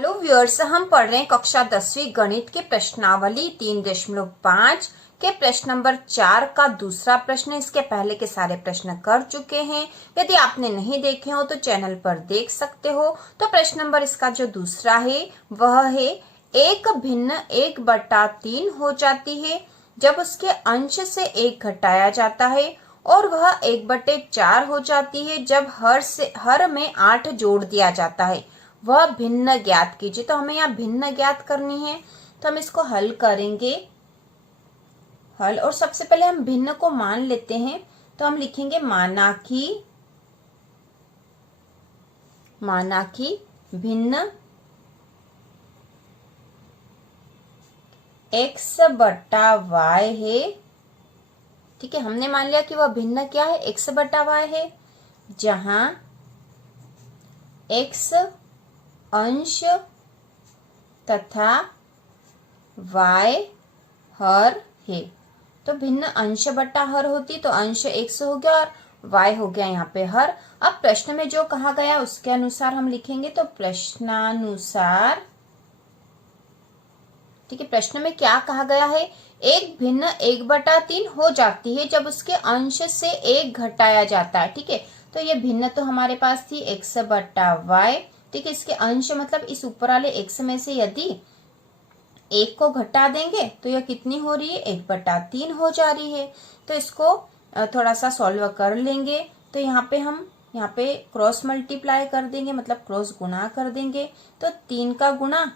Hello viewers, हम पढ़ रहे हैं कक्षा 10वीं गणित के प्रश्नावली 3.5 के प्रश्न नंबर 4 का दूसरा प्रश्न। इसके पहले के सारे प्रश्न कर चुके हैं। यदि आपने नहीं देखे हो तो चैनल पर देख सकते हो। तो प्रश्न नंबर इसका जो दूसरा है वह है एक भिन्न 1/3 हो जाती है जब उसके अंश से 1 घटाया जाता है, और वह 1/4 हो जाती है जब हर में 8 जोड़ दिया जाता है। वह भिन्न ज्ञात कीजिए। तो हमें यहाँ भिन्न ज्ञात करनी है, तो हम इसको हल करेंगे। और सबसे पहले हम भिन्न को मान लेते हैं। तो हम लिखेंगे माना कि भिन्न x/y है। ठीक है, हमने मान लिया कि वह भिन्न क्या है, x/y है, जहां x अंश तथा y हर है। तो भिन्न अंश बटा हर होती, तो अंश x हो गया और y हो गया यहाँ पे हर। अब प्रश्न में जो कहा गया उसके अनुसार हम लिखेंगे। तो प्रश्नानुसार, ठीक है, प्रश्न में क्या कहा गया है, एक भिन्न 1/3 हो जाती है जब उसके अंश से 1 घटाया जाता है। ठीक है, तो ये भिन्न तो हमारे पास थी x/y। ठीक है, इसके अंश मतलब इस ऊपर वाले x में से यदि 1 को घटा देंगे तो यह कितनी हो रही है, 1/3 हो जा रही है। तो इसको थोड़ा सा सॉल्व कर लेंगे। तो यहाँ पे क्रॉस मल्टीप्लाई कर देंगे, मतलब क्रॉस गुणा कर देंगे। तो 3 का गुणा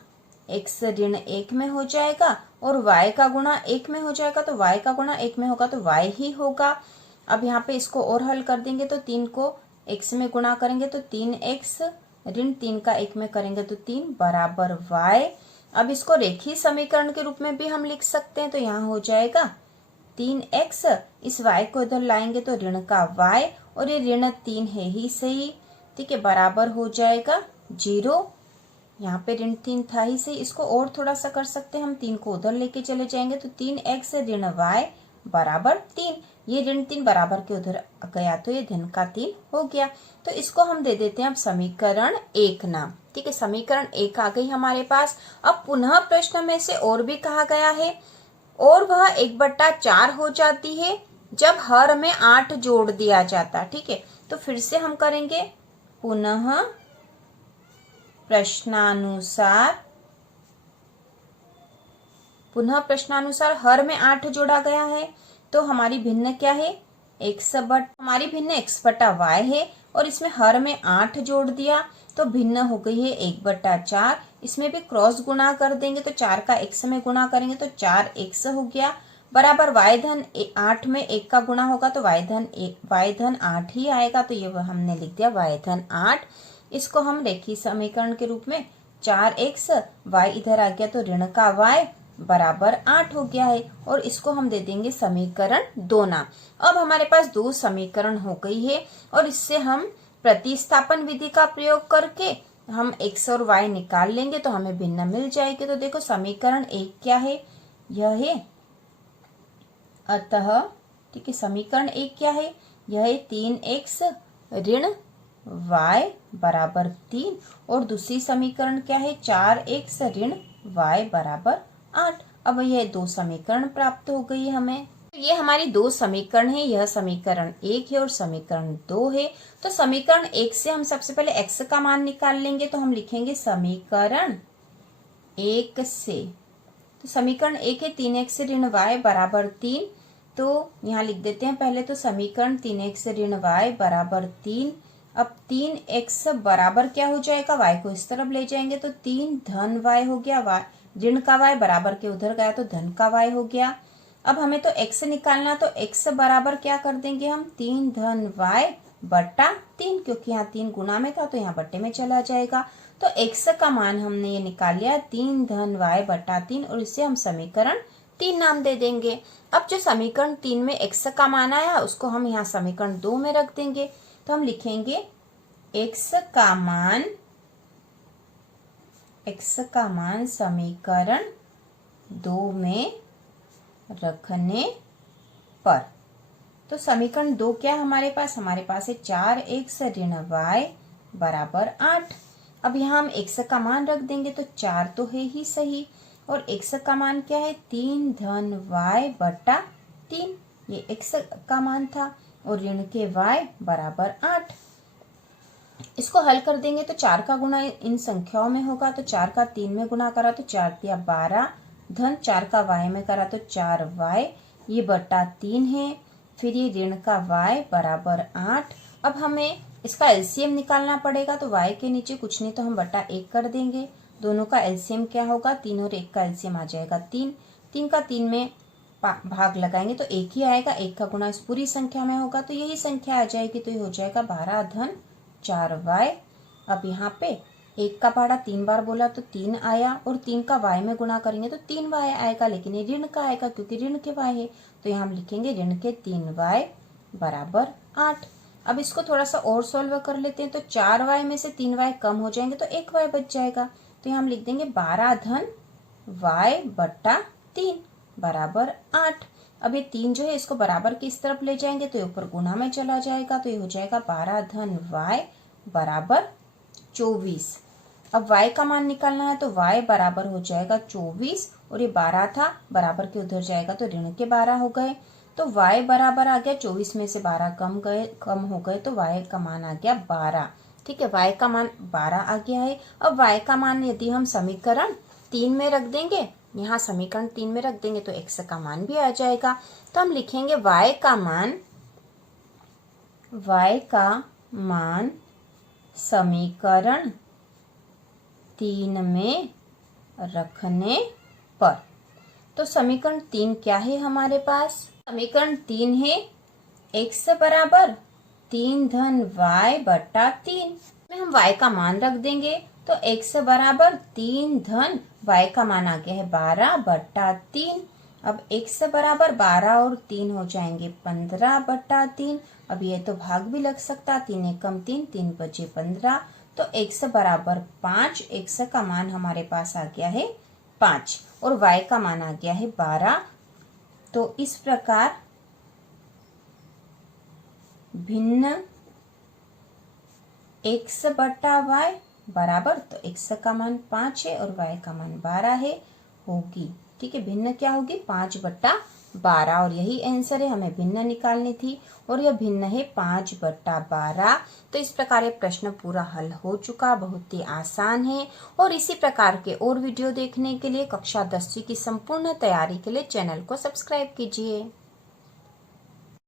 x ऋण 1 में हो जाएगा और y का गुणा 1 में हो जाएगा। तो y का गुणा 1 में होगा तो y ही होगा। अब यहाँ पे इसको और हल कर देंगे। तो 3 को x में गुणा करेंगे तो 3x ऋण 3 का 1 में करेंगे तो 3 बराबर y। अब इसको रेखीय समीकरण के रूप में भी हम लिख सकते हैं। तो यहाँ हो जाएगा 3x, इस y को इधर लाएंगे तो ऋण का y, और ये ऋण 3 है ही सही। ठीक है, बराबर हो जाएगा 0। यहाँ पे ऋण 3 था ही सही। इसको और थोड़ा सा कर सकते हैं, हम 3 को उधर लेके चले जाएंगे तो 3x ऋण y बराबर 3। ये ऋण 3 बराबर के उधर गया तो ये धन का 3 हो गया। तो इसको हम दे देते हैं अब समीकरण 1 नाम। ठीक है, समीकरण 1 आ गई हमारे पास। अब पुनः प्रश्न में से और भी कहा गया है, और वह 1/4 हो जाती है जब हर में 8 जोड़ दिया जाता है। ठीक है, तो फिर से हम करेंगे पुनः प्रश्नानुसार हर में 8 जोड़ा गया है। तो हमारी भिन्न क्या है, हमारी भिन्न x/y है, और इसमें हर में 8 जोड़ दिया तो भिन्न हो गई है 1/4। इसमें भी क्रॉस गुणा कर देंगे तो 4 का x में गुणा करेंगे तो 4x हो गया, बराबर y धन 8 में 1 का गुणा होगा तो y धन 8 ही आएगा। तो ये हमने लिख दिया y धन 8। इसको हम रेखीय समीकरण के रूप में 4x, y इधर आ गया तो ऋण का y बराबर 8 हो गया है, और इसको हम दे देंगे समीकरण 2 नाम। अब हमारे पास 2 समीकरण हो गई है, और इससे हम प्रतिस्थापन विधि का प्रयोग करके हम x और y निकाल लेंगे तो हमें भिन्न मिल जाएगी। तो देखो समीकरण 1 क्या है, यह है, अतः ठीक है, समीकरण 1 क्या है, यह है 3x ऋण y बराबर 3, और दूसरी समीकरण क्या है, 4x ऋण y बराबर 8। अब यह 2 समीकरण प्राप्त हो गई हमें। ये हमारी 2 समीकरण है, यह समीकरण 1 है और समीकरण 2 है। तो समीकरण 1 से हम सबसे पहले x का मान निकाल लेंगे। तो हम लिखेंगे समीकरण 1 से, तो समीकरण 1 है 3x ऋण y बराबर 3। तो यहाँ लिख देते हैं पहले। तो समीकरण 3x ऋण y बराबर 3। अब 3x बराबर क्या हो जाएगा, y को इस तरफ ले जाएंगे तो 3 धन y हो गया, y ऋण का y बराबर के उधर गया तो धन का y हो गया। अब हमें तो x निकालना, तो x बराबर क्या कर देंगे हम, 3 धन y बटा 3, क्योंकि यहाँ 3 गुना में था तो यहाँ बट्टे में चला जाएगा। तो x का मान हमने ये निकाल लिया 3 धन y बटा 3, और इसे हम समीकरण 3 नाम दे देंगे। अब जो समीकरण 3 में x का मान आया उसको हम यहाँ समीकरण 2 में रख देंगे। तो हम लिखेंगे x का मान समीकरण 2 में रखने पर, तो समीकरण 2 क्या हमारे पास है 4x ऋण y बराबर 8। अब यहाँ हम x का मान रख देंगे तो 4 तो है ही सही, और x का मान क्या है 3 धन y बटा 3, ये x का मान था, और ऋण के y बराबर 8। इसको हल कर देंगे तो 4 का गुणा इन संख्याओं में होगा, तो 4 का 3 में गुणा करा तो 4 तिया 12, धन 4 का y में करा तो 4y, ये बटा 3 है, फिर ये ऋण का y बराबर 8। अब हमें इसका एलसीएम निकालना पड़ेगा, तो y के नीचे कुछ नहीं तो हम बटा 1 कर देंगे। दोनों का एलसीएम क्या होगा, 3 और 1 का एलसीएम आ जाएगा 3, 3 का 3 में भाग लगाएंगे तो 1 ही आएगा, 1 का गुणा इस पूरी संख्या में होगा तो यही संख्या आ जाएगी, तो ये हो जाएगा 12 धन 4y। अब यहाँ पे 1 का पहाड़ा 3 बार बोला तो 3 आया, और 3 का y में गुणा करेंगे तो 3y आएगा, लेकिन ये ऋण का आएगा क्योंकि ऋण के y है, तो यहाँ हम लिखेंगे ऋण के 3y बराबर 8। अब इसको थोड़ा सा और सॉल्व कर लेते हैं, तो 4y में से 3y कम हो जाएंगे तो 1y बच जाएगा, तो यहाँ हम लिख देंगे 12 धन y बटा 3 बराबर 8। अब ये 3 जो है इसको बराबर की इस तरफ ले जाएंगे तो ये ऊपर गुणा में चला जाएगा, तो ये हो जाएगा 12 धन y बराबर 24। अब y का मान निकालना है तो y बराबर हो जाएगा 24, और ये 12 था बराबर के उधर जाएगा तो ऋण के 12 हो गए, तो y बराबर आ गया 24 में से 12 कम हो गए तो y का मान आ गया 12। ठीक है, y का मान 12 आ गया है। अब y का मान यदि हम समीकरण 3 में रख देंगे, यहाँ समीकरण 3 में रख देंगे तो x का मान भी आ जाएगा, तो हम लिखेंगे y का मान समीकरण 3 में रखने पर, तो समीकरण 3 क्या है हमारे पास, समीकरण 3 है x बराबर 3 धन y बटा 3 में हम y का मान रख देंगे, तो x बराबर 3 धन y का मान आ गया है 12 बटा 3। अब x बराबर 12 और 3 हो जाएंगे 15 बटा 3। अब ये तो भाग भी लग सकता, 3 एकम 3, 3 बचे 15, तो x बराबर 5, x का मान हमारे पास आ गया है 5, और y का मान आ गया है 12। तो इस प्रकार भिन्न x बटा y बराबर, तो x का मान 5 है और y का मान 12 है, होगी। ठीक है, भिन्न क्या होगी 5 बटा 12, और यही आंसर है, हमें भिन्न निकालनी थी, और यह भिन्न है 5 बटा 12। तो इस प्रकार ये प्रश्न पूरा हल हो चुका, बहुत ही आसान है। और इसी प्रकार के और वीडियो देखने के लिए कक्षा 10वीं की संपूर्ण तैयारी के लिए चैनल को सब्सक्राइब कीजिए।